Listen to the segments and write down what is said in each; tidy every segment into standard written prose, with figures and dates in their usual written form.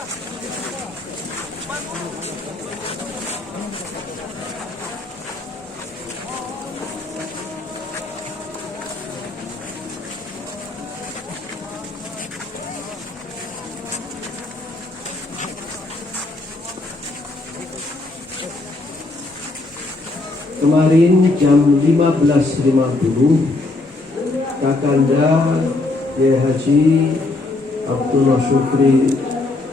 Kemarin jam 15.50 Kakanda Kiai Haji Abdullah Syukri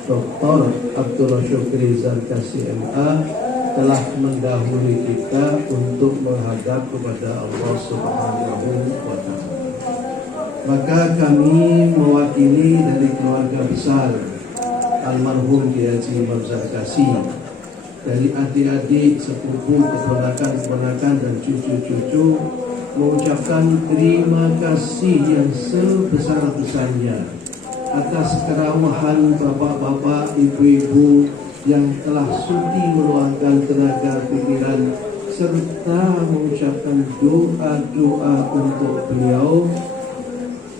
Dr. Abdullah Syukri Zarkasi MA telah mendahului kita untuk menghadap kepada Allah Subhanahu wa Ta'ala. Maka kami mewakili dari keluarga besar almarhum Kiai Haji Imam Zarkasi, dari adik-adik, sepupu, keponakan-keponakan dan cucu-cucu, mengucapkan terima kasih yang sebesar-besarnya atas kerawahan bapak-bapak, ibu-ibu yang telah sudi meluangkan tenaga pikiran serta mengucapkan doa-doa untuk beliau.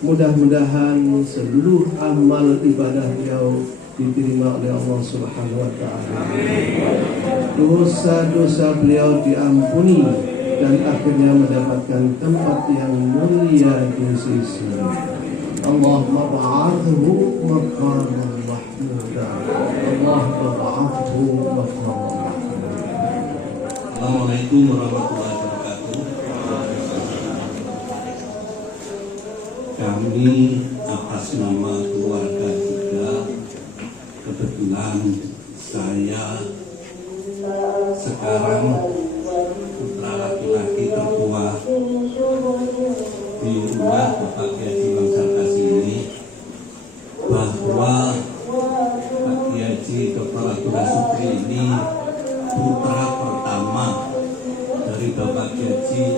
Mudah-mudahan seluruh amal ibadah beliau diterima oleh Allah Subhanahu wa Ta'ala. Dosa-dosa beliau diampuni dan akhirnya mendapatkan tempat yang mulia di sisi Allahumma ba'athu maqaman mahmuda. Allahumma ba'athu maqaman mahmuda. Assalamualaikum warahmatullahi wabarakatuh. Kami atas nama keluarga juga, kebetulan saya sekarang putra laki-laki tertua di rumah Bapak Kiai Imam Zarkasi ini, bahwa Pak Kiai Dr. Abdullah Syukri ini putra pertama dari Bapak Kiai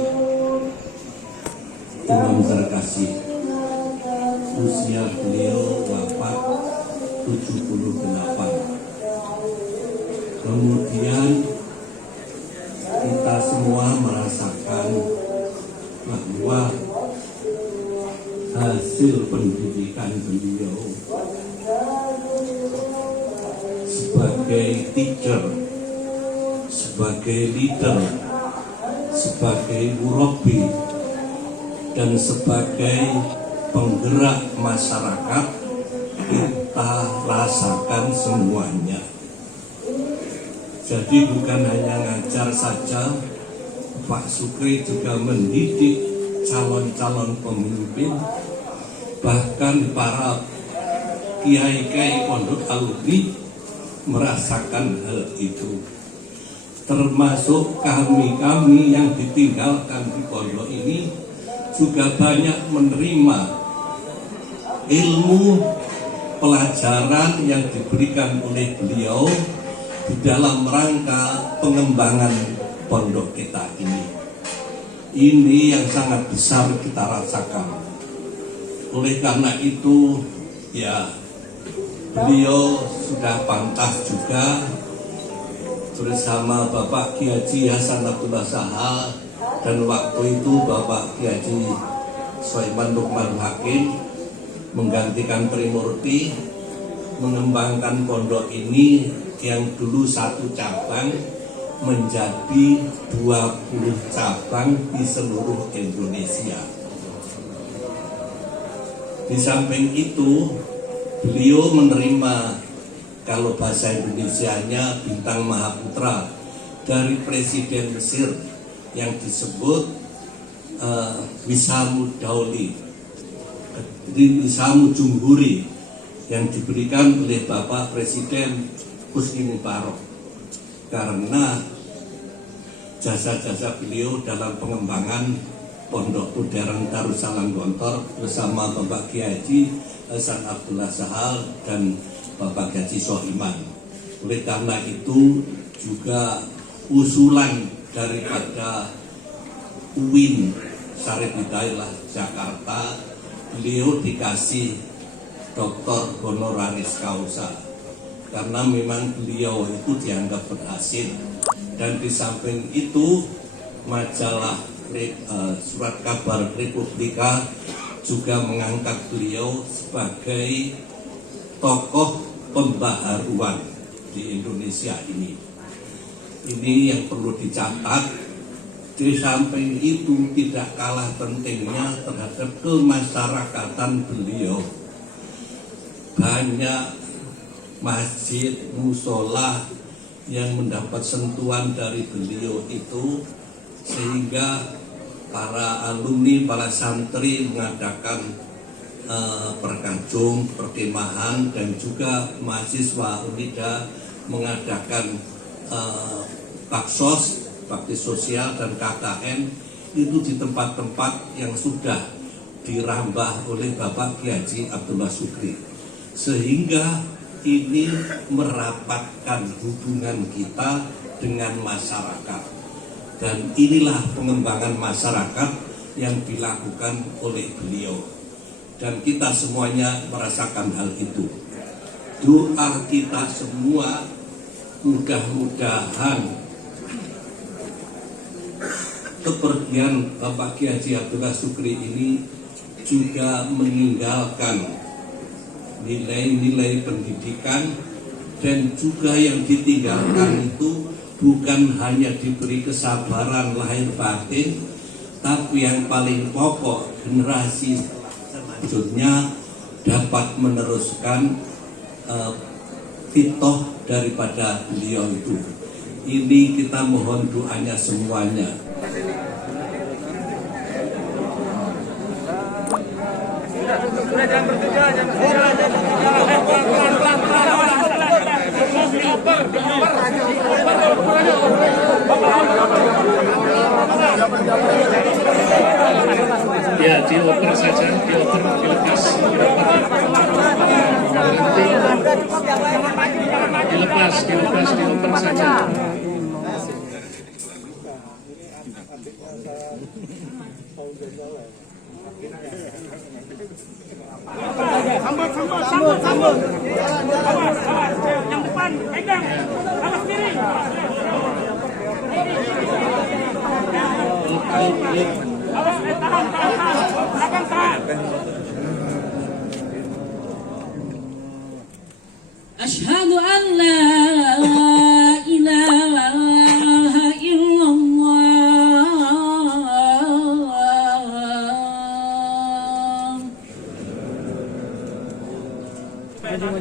Imam Zarkasi. Usia beliau wafat 78. Kemudian kita semua merasakan bahwa hasil pendidikan beliau sebagai teacher, sebagai leader, sebagai murabi, dan sebagai penggerak masyarakat kita rasakan semuanya. Jadi bukan hanya ngajar saja, Pak Syukri juga mendidik calon-calon pemimpin, bahkan para kiai-kiai pondok alumni merasakan hal itu. Termasuk kami-kami yang ditinggalkan di pondok ini juga banyak menerima ilmu pelajaran yang diberikan oleh beliau di dalam rangka pengembangan pondok kita ini. Ini yang sangat besar kita rasakan. Oleh karena itu, ya, beliau sudah pantas juga bersama Bapak Kiai Hasan Abdullah Sahal dan waktu itu Bapak Kiai Sulaiman Lukman Hakim menggantikan Trimurti, mengembangkan pondok ini yang dulu satu cabang menjadi 20 cabang di seluruh Indonesia. Di samping itu, beliau menerima, kalau bahasa Indonesianya, bintang Mahaputra dari Presiden Mesir yang disebut Wisamu Dauli, Wisamu Jumhuri, yang diberikan oleh Bapak Presiden Husni Mubarak karena jasa-jasa beliau dalam pengembangan Pondok Modern Darussalam Gontor bersama Bapak Kiai Hasan Abdullah Sahal dan Bapak Kiai Sohiman. Oleh karena itu juga usulan daripada UIN Syarif Hidayah Jakarta, beliau dikasih doktor honoris causa karena memang beliau itu dianggap berhasil. Dan di samping itu majalah Surat Kabar Republika juga mengangkat beliau sebagai tokoh pembaharuan di Indonesia ini. Ini yang perlu dicatat. Di samping itu tidak kalah pentingnya terhadap kemasyarakatan beliau. Banyak masjid, musola yang mendapat sentuhan dari beliau itu, sehingga para alumni, para santri mengadakan perkajung, perkemahan, dan juga mahasiswa UNIDA mengadakan baksos, bakti sosial, dan KKN itu di tempat-tempat yang sudah dirambah oleh Bapak Kiai Haji Abdullah Syukri, sehingga ini merapatkan hubungan kita dengan masyarakat, dan inilah pengembangan masyarakat yang dilakukan oleh beliau, dan kita semuanya merasakan hal itu. Doa kita semua mudah-mudahan kepergian Bapak Kiai Haji Abdullah Syukri ini juga meninggalkan nilai-nilai pendidikan, dan juga yang ditinggalkan itu bukan hanya diberi kesabaran lahir batin, tapi yang paling pokok generasi selanjutnya dapat meneruskan fitoh daripada beliau itu. Ini kita mohon doanya semuanya. Sudah jangan bertiga, jangan Ya, dioper saja, dioper, dilepas, dioper saja. Sambut. Yang depan, pegang. Awas kiri. Awas, tahan. Belakang tahan. Asyhadu an la ilaha illallah.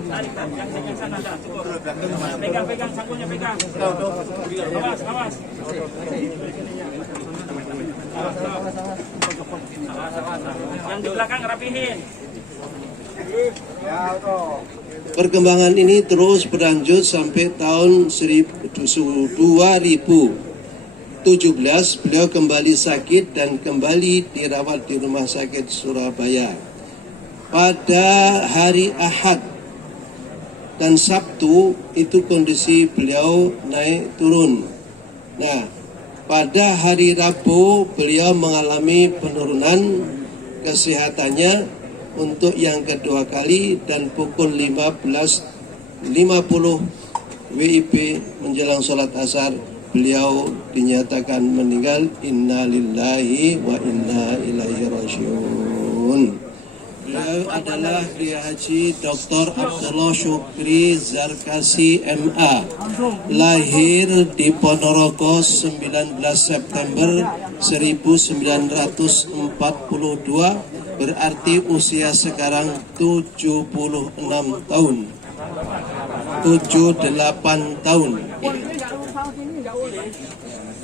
Tarik, yang sana dah. Pegang sanggulnya, pegang. Awas. Yang di belakang rapihin. Perkembangan ini terus berlanjut sampai tahun 2017 beliau kembali sakit dan kembali dirawat di Rumah Sakit Surabaya. Pada hari Ahad dan Sabtu itu kondisi beliau naik turun. Nah, pada hari Rabu beliau mengalami penurunan kesehatannya untuk yang kedua kali, dan pukul 15.50 WIB menjelang sholat asar beliau dinyatakan meninggal. Innalillahi wa inna ilaihi rajiun. Beliau adalah Kiai Haji Dr. Abdullah Syukri Zarkasi MA, lahir di Ponorogo 19 September 1942, berarti usia sekarang 76 tahun. 78 tahun.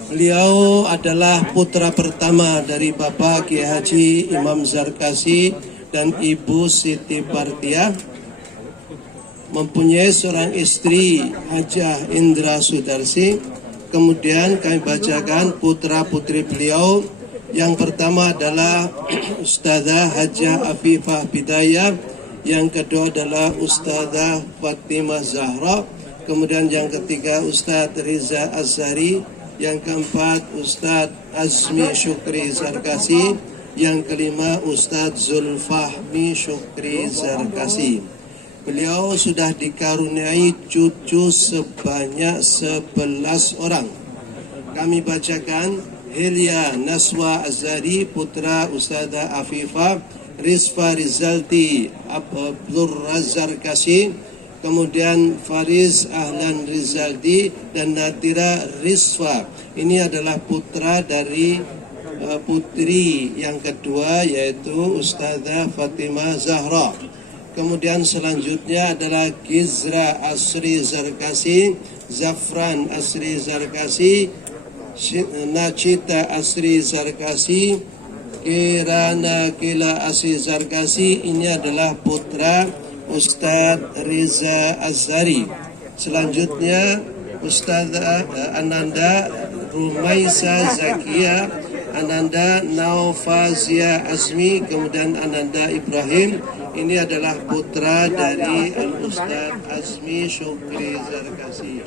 Beliau adalah putra pertama dari Bapak Kiai Haji Imam Zarkasi dan Ibu Siti Partia. Mempunyai seorang istri, Hajah Indra Sudarsi. Kemudian kami bacakan putra putri beliau. Yang pertama adalah Ustazah Hajah Afifah Bidayah, yang kedua adalah Ustazah Fatimah Zahra, kemudian yang ketiga Ustadz Riza Azhari, yang keempat Ustadz Azmi Syukri Zarkasi, yang kelima Ustadz Zulfahmi Syukri Zarkasi. Beliau sudah dikaruniai cucu sebanyak 11 orang. Kami bacakan Hilya Naswa Azhari, putra Ustazah Afifah, Rizfa Rizalti Abdur Zarkasi, kemudian Faris Ahlan Rizaldi dan Nadira Rizwa. Ini adalah putra dari putri yang kedua, yaitu Ustazah Fatimah Zahra. Kemudian selanjutnya adalah Gizra Asri Zarkasi, Zafran Asri Zarkasi, Nachita Asri Zarkasi, Kirana Kila Asri Zarkasi. Ini adalah putra Ustadz Riza Azhari. Selanjutnya Ustazah Ananda Rumaisa Zakia, Ananda Naufazia Azmi, kemudian Ananda Ibrahim. Ini adalah putra dari Al-Ustadz Azmi Syukri Zarkasi.